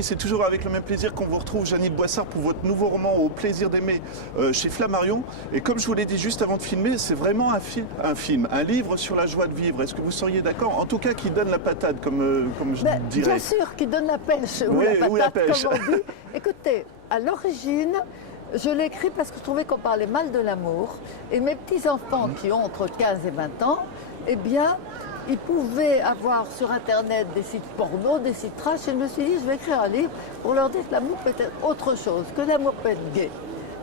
mercredi, c'est toujours avec le même plaisir qu'on vous retrouve, Jeannie de Boissard, pour votre nouveau roman Au plaisir d'aimer chez Flammarion. Et comme je vous l'ai dit juste avant de filmer, c'est vraiment un livre sur la joie de vivre. Est-ce que vous seriez d'accord? En tout cas, qui donne la patate, comme je dirais. Bien sûr, qui donne la pêche, ou Oui, la patate, ou la pêche. comme on dit. Écoutez, à l'origine, je l'ai écrit parce que je trouvais qu'on parlait mal de l'amour. Et mes petits-enfants qui ont entre 15 et 20 ans, eh bien, ils pouvaient avoir sur Internet des sites porno, des sites trash. Et je me suis dit, je vais écrire un livre pour leur dire que l'amour peut être autre chose, que l'amour peut être gai.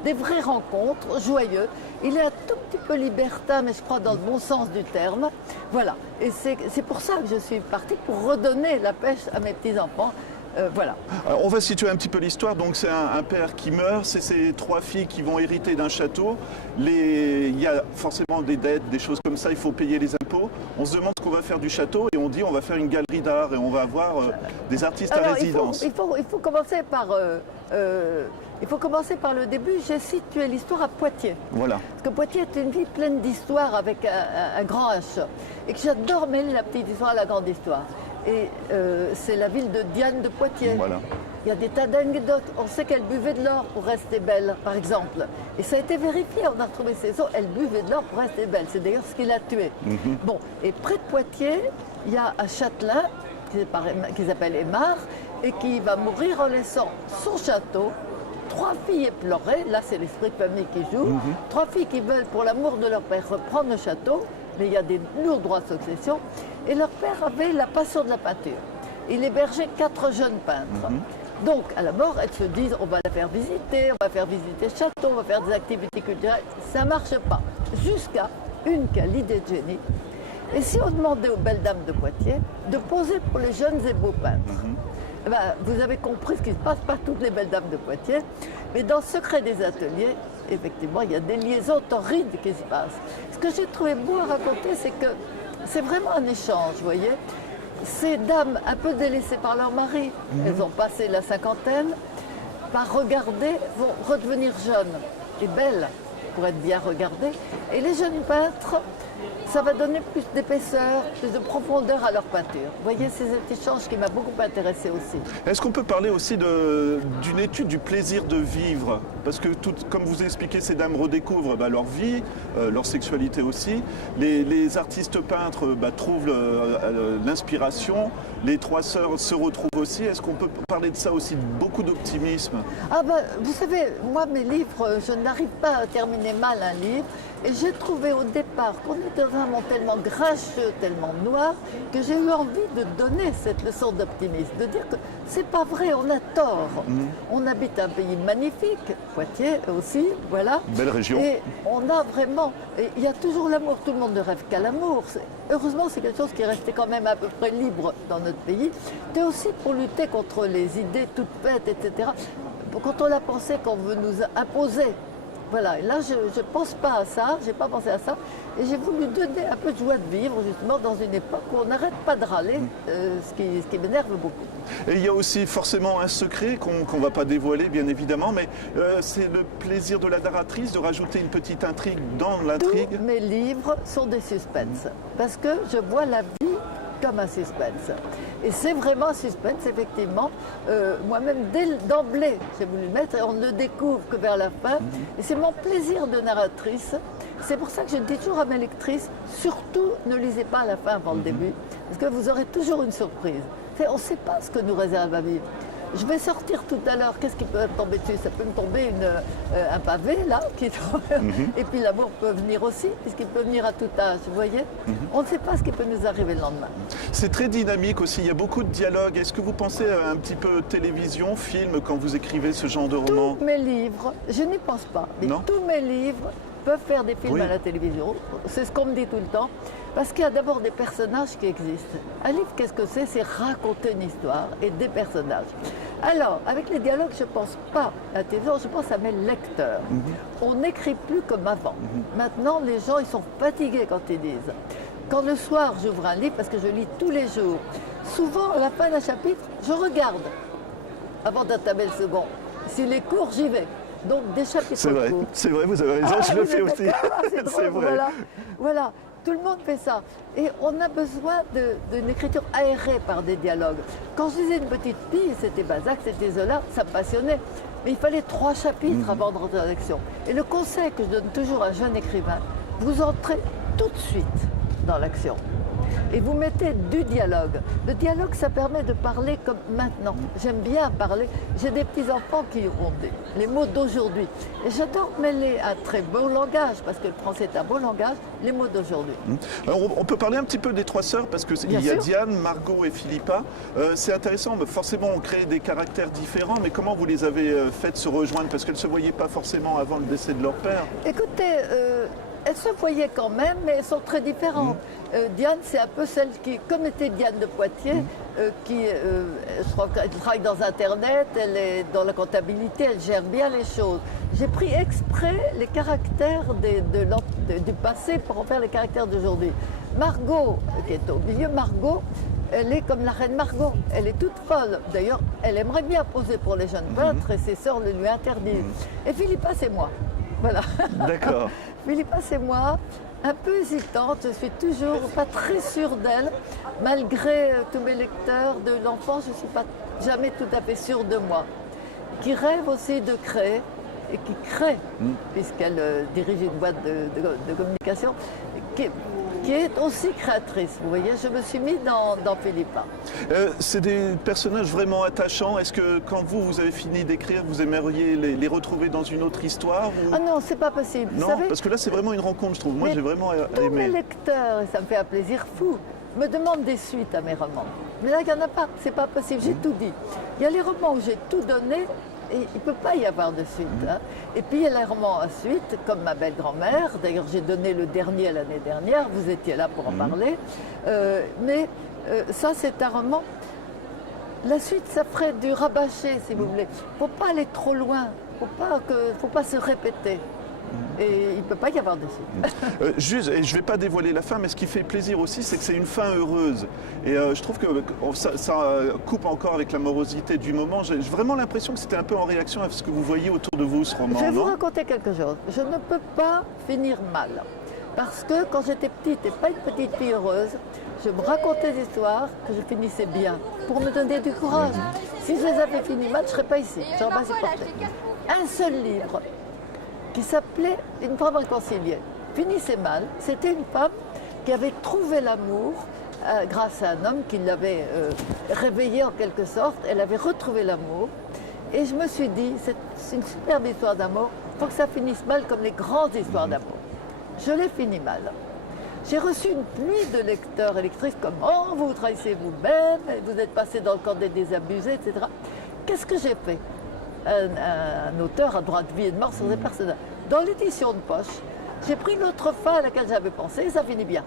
Des vraies rencontres, joyeux. Il est un tout petit peu libertin, mais je crois dans le bon sens du terme. Voilà. Et c'est pour ça que je suis partie, pour redonner la pêche à mes petits-enfants. Voilà. Alors, on va situer un petit peu l'histoire. Donc c'est un père qui meurt, c'est ses 3 filles qui vont hériter d'un château. Il y a forcément des dettes, des choses comme ça, il faut payer les impôts. On se demande ce qu'on va faire du château et on dit on va faire une galerie d'art et on va avoir des artistes à résidence. Il faut commencer par... il faut commencer par le début. J'ai situé l'histoire à Poitiers. Voilà. Parce que Poitiers est une ville pleine d'histoires avec un grand H. Et que j'adore mêler la petite histoire à la grande histoire. Et c'est la ville de Diane de Poitiers. Voilà. Il y a des tas d'anecdotes. On sait qu'elle buvait de l'or pour rester belle, par exemple. Et ça a été vérifié. On a retrouvé ses os. Elle buvait de l'or pour rester belle. C'est d'ailleurs ce qui l'a tuée. Bon. Et près de Poitiers, il y a un châtelain qui s'appelle Aymar et qui va mourir en laissant son château. 3 filles éplorées. Là, c'est l'esprit de famille qui joue. 3 filles qui veulent, pour l'amour de leur père, reprendre le château. Mais il y a des lourds droits de succession. Et leur père avait la passion de la peinture. Il hébergeait 4 jeunes peintres. Donc, à la mort, elles se disent, on va la faire visiter, on va faire visiter le château, on va faire des activités culturelles. Ça ne marche pas. Jusqu'à une qui a l'idée de génie. Et si on demandait aux belles dames de Poitiers de poser pour les jeunes et beaux peintres, eh ben, vous avez compris ce qui se passe, pas toutes les belles dames de Poitiers, mais dans le secret des ateliers, effectivement, il y a des liaisons torrides qui se passent. Ce que j'ai trouvé beau à raconter, c'est que c'est vraiment un échange, vous voyez. Ces dames, un peu délaissées par leur mari, elles ont passé la cinquantaine, par regarder, vont redevenir jeunes et belles pour être bien regardées. Et les jeunes peintres, ça va donner plus d'épaisseur, plus de profondeur à leur peinture. Vous voyez, c'est cet échange qui m'a beaucoup intéressée aussi. Est-ce qu'on peut parler aussi d'une étude du plaisir de vivre? Parce que, comme vous expliquez, ces dames redécouvrent leur vie, leur sexualité aussi. Les artistes peintres trouvent l'inspiration. Les 3 sœurs se retrouvent aussi. Est-ce qu'on peut parler de ça aussi, beaucoup d'optimisme? Ah vous savez, moi, mes livres, je n'arrive pas à terminer mal un livre. Et j'ai trouvé au départ qu'on est dans un monde tellement grincheux, tellement noir, que j'ai eu envie de donner cette leçon d'optimisme, de dire que c'est pas vrai, on a tort. On habite un pays magnifique, Poitiers aussi, voilà. Belle région. Et on a vraiment, il y a toujours l'amour, tout le monde ne rêve qu'à l'amour. Heureusement, c'est quelque chose qui est resté quand même à peu près libre dans notre pays. C'est aussi pour lutter contre les idées toutes faites, etc. Quand on a pensé qu'on veut nous imposer. Voilà, et là je ne pense pas à ça, je n'ai pas pensé à ça. Et j'ai voulu donner un peu de joie de vivre, justement, dans une époque où on n'arrête pas de râler, ce qui m'énerve beaucoup. Et il y a aussi forcément un secret qu'on ne va pas dévoiler, bien évidemment, mais c'est le plaisir de la narratrice de rajouter une petite intrigue dans l'intrigue. Tous mes livres sont des suspens, parce que je vois la vie comme un suspense. Et c'est vraiment un suspense, effectivement. Moi-même, d'emblée, j'ai voulu le mettre, et on ne le découvre que vers la fin. Et c'est mon plaisir de narratrice. C'est pour ça que je dis toujours à mes lectrices, surtout ne lisez pas à la fin avant le début, parce que vous aurez toujours une surprise. On ne sait pas ce que nous réserve la vie. Je vais sortir tout à l'heure, qu'est-ce qui peut me tomber dessus? Ça peut me tomber un pavé, là, et puis l'amour peut venir aussi, puisqu'il peut venir à tout âge, vous voyez. On ne sait pas ce qui peut nous arriver le lendemain. C'est très dynamique aussi, il y a beaucoup de dialogues. Est-ce que vous pensez à un petit peu télévision, film, quand vous écrivez ce genre de roman? Tous mes livres, je n'y pense pas, mais tous mes livres peuvent faire des films à la télévision. C'est ce qu'on me dit tout le temps. Parce qu'il y a d'abord des personnages qui existent. Un livre, qu'est-ce que c'est? C'est raconter une histoire et des personnages. Alors, avec les dialogues, je ne pense pas à la télévision, je pense à mes lecteurs. On n'écrit plus comme avant. Maintenant, les gens, ils sont fatigués quand ils lisent. Quand le soir, j'ouvre un livre, parce que je lis tous les jours, souvent, à la fin d'un chapitre, je regarde avant d'entamer le second. S'il est court, j'y vais. Donc, des chapitres courts. C'est vrai, vous avez raison, je le fais aussi. C'est vrai. Voilà. Tout le monde fait ça. Et on a besoin d'une écriture aérée par des dialogues. Quand je lisais une petite fille, c'était Balzac, c'était Zola, ça me passionnait. Mais il fallait 3 chapitres avant de rentrer dans l'action. Et le conseil que je donne toujours à un jeune écrivain, vous entrez tout de suite dans l'action. Et vous mettez du dialogue. Le dialogue, ça permet de parler comme maintenant. J'aime bien parler. J'ai des petits-enfants qui ont les mots d'aujourd'hui. Et j'adore mêler un très beau langage, parce que le français est un beau langage, les mots d'aujourd'hui. Alors, on peut parler un petit peu des 3 sœurs, parce qu'il y a Diane, Margot et Philippa. C'est intéressant, mais forcément, on crée des caractères différents, mais comment vous les avez faites se rejoindre? Parce qu'elles ne se voyaient pas forcément avant le décès de leur père. Écoutez, elles se voyaient quand même, mais elles sont très différentes. Diane, c'est un peu celle qui, comme était Diane de Poitiers, je crois qu'elle travaille dans Internet, elle est dans la comptabilité, elle gère bien les choses. J'ai pris exprès les caractères du passé pour en faire les caractères d'aujourd'hui. Margot, qui est au milieu, Margot, elle est comme la reine Margot, elle est toute folle. D'ailleurs, elle aimerait bien poser pour les jeunes peintres et ses sœurs le lui interdisent. Et Philippa, c'est moi. Voilà. D'accord. Philippa, c'est moi, un peu hésitante, je suis toujours pas très sûre d'elle. Malgré tous mes lecteurs de l'enfance, je ne suis pas jamais tout à fait sûre de moi. Qui rêve aussi de créer, et qui crée, puisqu'elle dirige une boîte de communication, qui est aussi créatrice. Vous voyez, je me suis mis dans Philippa. C'est des personnages vraiment attachants. Est-ce que quand vous avez fini d'écrire, vous aimeriez les retrouver dans une autre histoire ou... Ah non, c'est pas possible. Non, vous savez, parce que là, c'est vraiment une rencontre, je trouve. Moi, j'ai vraiment tous aimé. mes lecteurs, et ça me fait un plaisir fou, me demandent des suites à mes romans. Mais là, il n'y en a pas. C'est pas possible. J'ai tout dit. Il y a les romans où j'ai tout donné. Et il ne peut pas y avoir de suite. Hein. Et puis il y a les romans à suite, comme Ma belle grand-mère. D'ailleurs, j'ai donné le dernier l'année dernière. Vous étiez là pour en parler. Mais ça, c'est un roman. La suite, ça ferait du rabâché, si vous voulez. Il ne faut pas aller trop loin. Il ne faut pas se répéter. Et il ne peut pas y avoir de suite. Juste, et je ne vais pas dévoiler la fin, mais ce qui fait plaisir aussi, c'est que c'est une fin heureuse. Et je trouve que ça coupe encore avec la morosité du moment. J'ai vraiment l'impression que c'était un peu en réaction à ce que vous voyez autour de vous, ce roman. Je vais vous non raconter quelque chose. Je ne peux pas finir mal. Parce que quand j'étais petite et pas une petite fille heureuse, je me racontais des histoires que je finissais bien, pour me donner du courage. Si je les avais finies mal, je ne serais pas ici. Je n'aurais pas supporté. Un seul livre qui s'appelait Une femme réconciliée. Finissait mal. C'était une femme qui avait trouvé l'amour grâce à un homme qui l'avait réveillée en quelque sorte. Elle avait retrouvé l'amour. Et je me suis dit, c'est une superbe histoire d'amour. Il faut que ça finisse mal comme les grandes histoires d'amour. Je l'ai fini mal. J'ai reçu une pluie de lecteurs et lectrices. Comment vous trahissez vous-même, vous êtes passé dans le camp des désabusés, etc. Qu'est-ce que j'ai fait? Un auteur a droit de vie et de mort sur ses personnages. Dans l'édition de poche, j'ai pris l'autre fin à laquelle j'avais pensé et ça finit bien.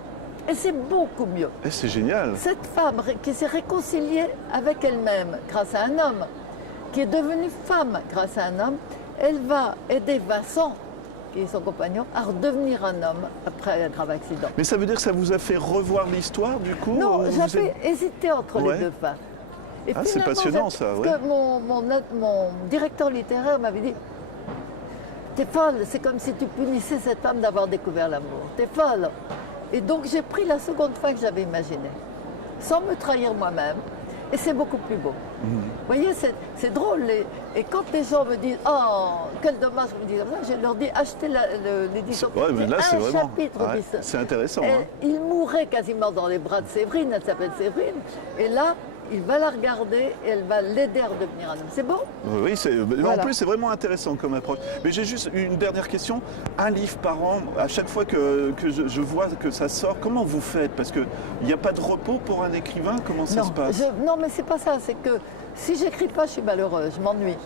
Et c'est beaucoup mieux. Et c'est génial. Cette femme qui s'est réconciliée avec elle-même grâce à un homme, qui est devenue femme grâce à un homme, elle va aider Vincent, qui est son compagnon, à redevenir un homme après un grave accident. Mais ça veut dire que ça vous a fait revoir l'histoire du coup? Non, j'avais hésité entre les deux fins. Et c'est passionnant ça. Parce que mon directeur littéraire m'avait dit, t'es folle, c'est comme si tu punissais cette femme d'avoir découvert l'amour. T'es folle. Et donc j'ai pris la seconde fin que j'avais imaginée, sans me trahir moi-même. Et c'est beaucoup plus beau. Vous voyez, c'est drôle. Et quand les gens me disent « Oh, quel dommage !» vous me dites comme ça, je leur dis « Achetez l'édition. » mais là, c'est vraiment... chapitre. C'est intéressant. Il mourrait quasiment dans les bras de Séverine, elle s'appelle Séverine. Et là, il va la regarder et elle va l'aider à redevenir un homme. C'est beau? Oui, en plus, c'est vraiment intéressant comme approche. Mais j'ai juste une dernière question. Un livre par an, à chaque fois que je vois que ça sort, comment vous faites? Parce qu'il n'y a pas de repos pour un écrivain. Comment ça se passe? Non, mais c'est pas ça. C'est que si j'écris pas, je suis malheureuse. Je m'ennuie.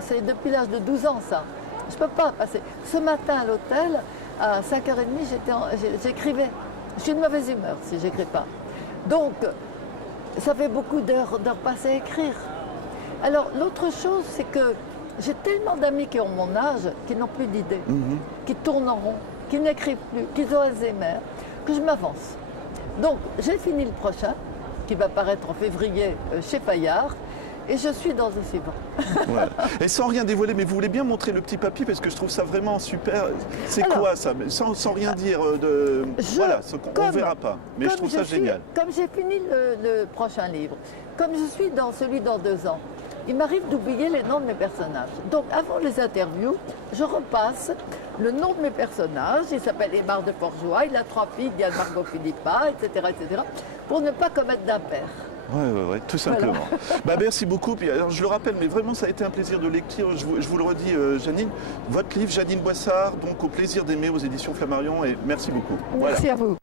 C'est depuis l'âge de 12 ans, ça. Je peux pas passer. Ce matin, à l'hôtel, à 5h30, j'écrivais. Je suis de mauvaise humeur si j'écris pas. Donc, ça fait beaucoup d'heures passées à écrire. Alors, l'autre chose, c'est que j'ai tellement d'amis qui ont mon âge, qui n'ont plus d'idées, qui tournent en rond, qui n'écrivent plus, qui ont Alzheimer, que je m'avance. Donc, j'ai fini le prochain, qui va paraître en février chez Fayard, Et je suis dans le suivant. Voilà. Et sans rien dévoiler, mais vous voulez bien montrer le petit papier parce que je trouve ça vraiment super. C'est quoi ça? Sans rien dire voilà, on ne verra pas. Mais je trouve ça génial. Comme j'ai fini le prochain livre, comme je suis dans celui dans 2 ans, il m'arrive d'oublier les noms de mes personnages. Donc avant les interviews, je repasse le nom de mes personnages. Il s'appelle Aymar de Forgeois, il a 3 filles, Diane Margot Philippa, etc., pour ne pas commettre d'impair. Oui, tout simplement. Voilà. Bah, merci beaucoup. Puis, alors, je le rappelle, mais vraiment, ça a été un plaisir de lecture. Je vous le redis, Janine. Votre livre, Janine Boissard, donc Au plaisir d'aimer aux éditions Flammarion. Et merci beaucoup. Merci à vous.